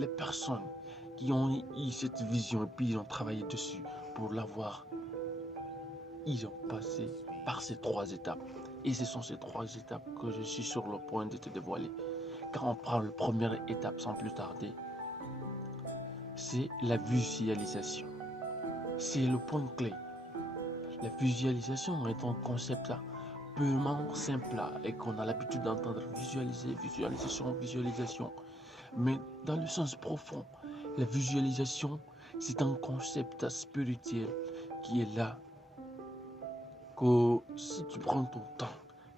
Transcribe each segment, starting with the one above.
les personnes qui ont eu cette vision et puis ils ont travaillé dessus pour l'avoir, ils ont passé par ces 3 étapes. Et ce sont ces 3 étapes que je suis sur le point de te dévoiler. Quand on prend la première étape sans plus tarder, c'est la visualisation. C'est le point clé. La visualisation est un concept purement simple et qu'on a l'habitude d'entendre visualiser, visualisation. Mais dans le sens profond, la visualisation, c'est un concept spirituel qui est là, que si tu prends ton temps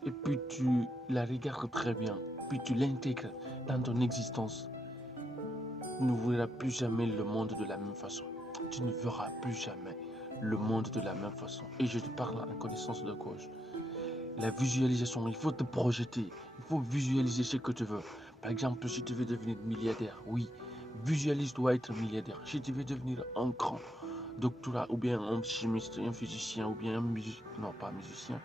et puis tu la regardes très bien, puis tu l'intègres dans ton existence, tu ne verras plus jamais le monde de la même façon. Tu ne verras plus jamais le monde de la même façon. Et je te parle en connaissance de cause. La visualisation, il faut te projeter, il faut visualiser ce que tu veux. Par exemple, si tu veux devenir milliardaire, oui, visualise-toi être milliardaire. Si tu veux devenir un grand doctorat, ou bien un chimiste, un physicien, ou bien un musicien, non pas musicien,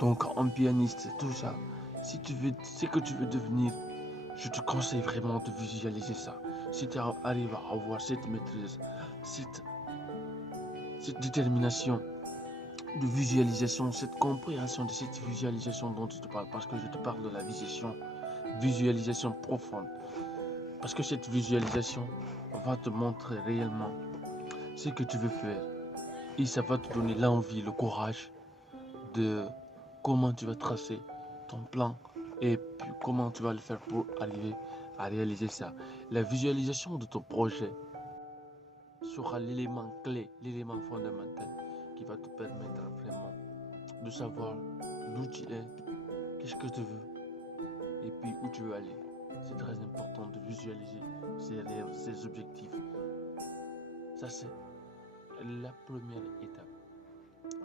donc un pianiste, tout ça. Si tu veux, ce que tu veux devenir, je te conseille vraiment de visualiser ça. Si tu arrives à avoir cette maîtrise, cette détermination de visualisation, cette compréhension de cette visualisation dont je te parle, parce que je te parle de la visualisation profonde. Parce que cette visualisation va te montrer réellement ce que tu veux faire. Et ça va te donner l'envie, le courage de comment tu vas tracer ton plan et puis comment tu vas le faire pour arriver à réaliser ça. La visualisation de ton projet sera l'élément clé, l'élément fondamental qui va te permettre vraiment de savoir d'où tu es, qu'est-ce que tu veux et puis où tu veux aller. C'est très important de visualiser ses rêves, ses objectifs. Ça, c'est la première étape.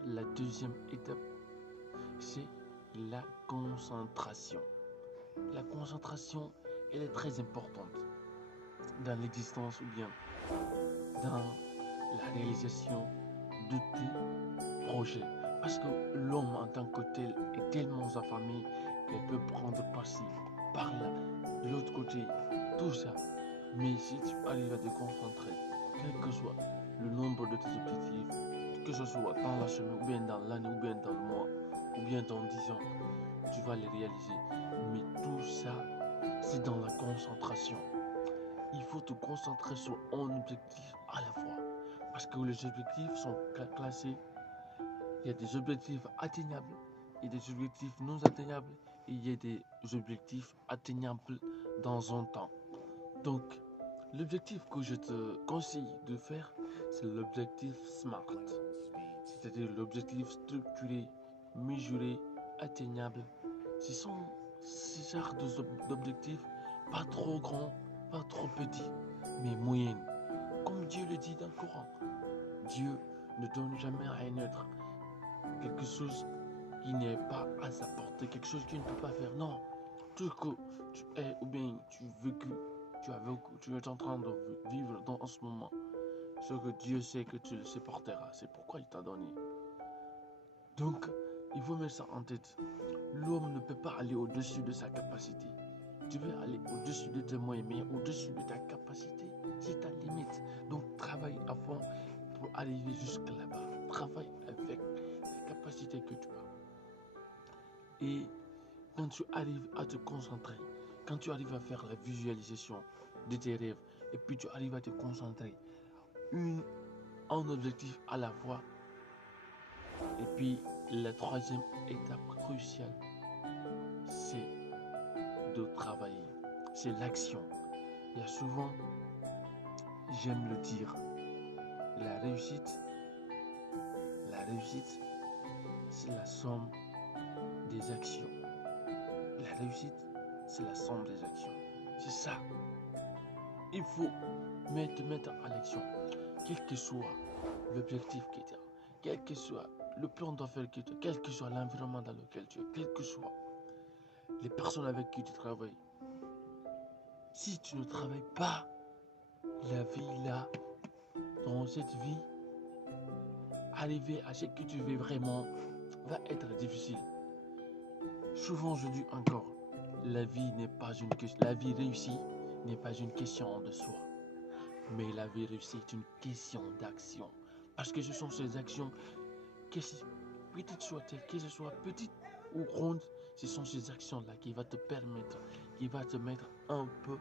La deuxième étape, c'est la concentration. La concentration, elle est très importante dans l'existence ou bien dans la réalisation de tes projets. Parce que l'homme en tant que tel est tellement affamé qu'elle peut prendre par-ci, par-là, de l'autre côté, tout ça. Mais si tu arrives à te concentrer, quel que soit le nombre de tes objectifs, que ce soit dans la semaine, ou bien dans l'année, ou bien dans le mois, ou bien dans 10 ans, tu vas les réaliser. Mais tout ça, c'est dans la concentration. Il faut te concentrer sur un objectif à la fois. Parce que les objectifs sont classés. Il y a des objectifs atteignables et des objectifs non atteignables. Et il y a des objectifs atteignables dans un temps. Donc, l'objectif que je te conseille de faire, c'est l'objectif SMART. C'est-à-dire l'objectif structuré, mesuré, atteignable. Ce sont ces genres d'objectifs pas trop grands, pas trop petits, mais moyennes. Comme Dieu le dit dans le Coran, Dieu ne donne jamais à un être quelque chose qui n'est pas à sa portée, quelque chose qu'il ne peut pas faire. Non, tout ce que tu es ou bien tu es en train de vivre en ce moment, ce que Dieu sait que tu le supporteras, c'est pourquoi il t'a donné. Donc, il faut mettre ça en tête. L'homme ne peut pas aller au-dessus de sa capacité. Tu veux aller au-dessus de tes moyens, mais au-dessus de ta capacité, c'est ta limite. Donc, travaille à fond pour arriver jusqu'à là-bas. Travaille avec les capacités que tu as. Et quand tu arrives à te concentrer, quand tu arrives à faire la visualisation de tes rêves, et puis tu arrives à te concentrer, un objectif à la fois, et puis la troisième étape cruciale, c'est de travailler, c'est l'action. Il y a souvent, j'aime le dire, la réussite, c'est la somme des actions. La réussite, c'est la somme des actions. C'est ça. Il faut te mettre en action, quel que soit l'objectif que tu as, quel que soit le plan d'affaires que tu as, quel que soit l'environnement dans lequel tu es, quelles que soient les personnes avec qui tu travailles. Si tu ne travailles pas, la vie là, dans cette vie, arriver à ce que tu veux vraiment va être difficile. Souvent je dis encore, la vie n'est pas une question. La vie réussie n'est pas une question de soi, mais la vie réussie est une question d'action. Parce que ce sont ces actions, que petites soient-elles, que ce soit petites ou grandes, ce sont ces actions-là qui vont te permettre, qui vont te mettre un peu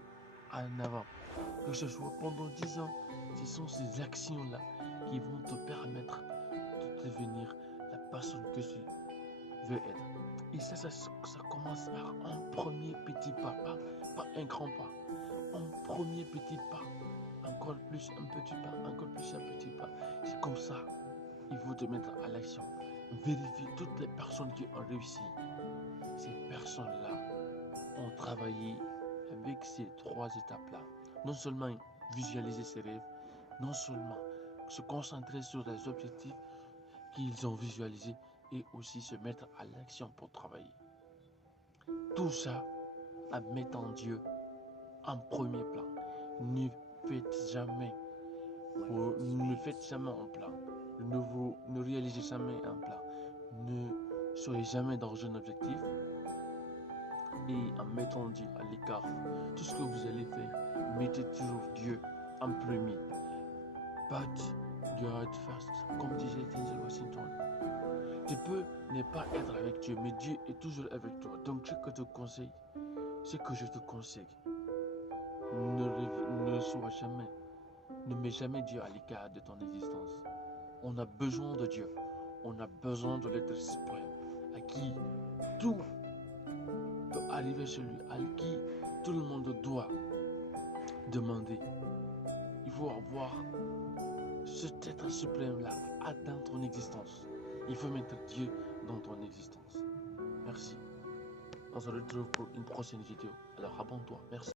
en avant. Que ce soit pendant 10 ans, ce sont ces actions-là qui vont te permettre de devenir la personne que tu veux être. Et ça commence par un premier petit pas, pas un grand pas. Un premier petit pas, encore plus un petit pas, encore plus un petit pas. C'est comme ça, il faut te mettre à l'action. Vérifie toutes les personnes qui ont réussi. Ces personnes-là ont travaillé avec ces 3 étapes-là. Non seulement visualiser ses rêves, non seulement se concentrer sur les objectifs qu'ils ont visualisés et aussi se mettre à l'action pour travailler. Tout ça en mettant Dieu en premier plan. Ne faites jamais un plan. Ne réalisez jamais un plan. Ne soyez jamais dans un objectif et en mettant Dieu à l'écart. Tout ce que vous allez faire, mettez toujours Dieu en premier. But God first, comme disait Denzel Washington. Tu peux ne pas être avec Dieu, mais Dieu est toujours avec toi. Donc ce que je te conseille, ne mets jamais Dieu à l'écart de ton existence. On a besoin de Dieu. On a besoin de l'être suprême, à qui tout peut arriver chez lui, à qui tout le monde doit demander. Il faut avoir cet être suprême-là dans ton existence. Il faut mettre Dieu dans ton existence. Merci. On se retrouve pour une prochaine vidéo. Alors abonne-toi. Merci.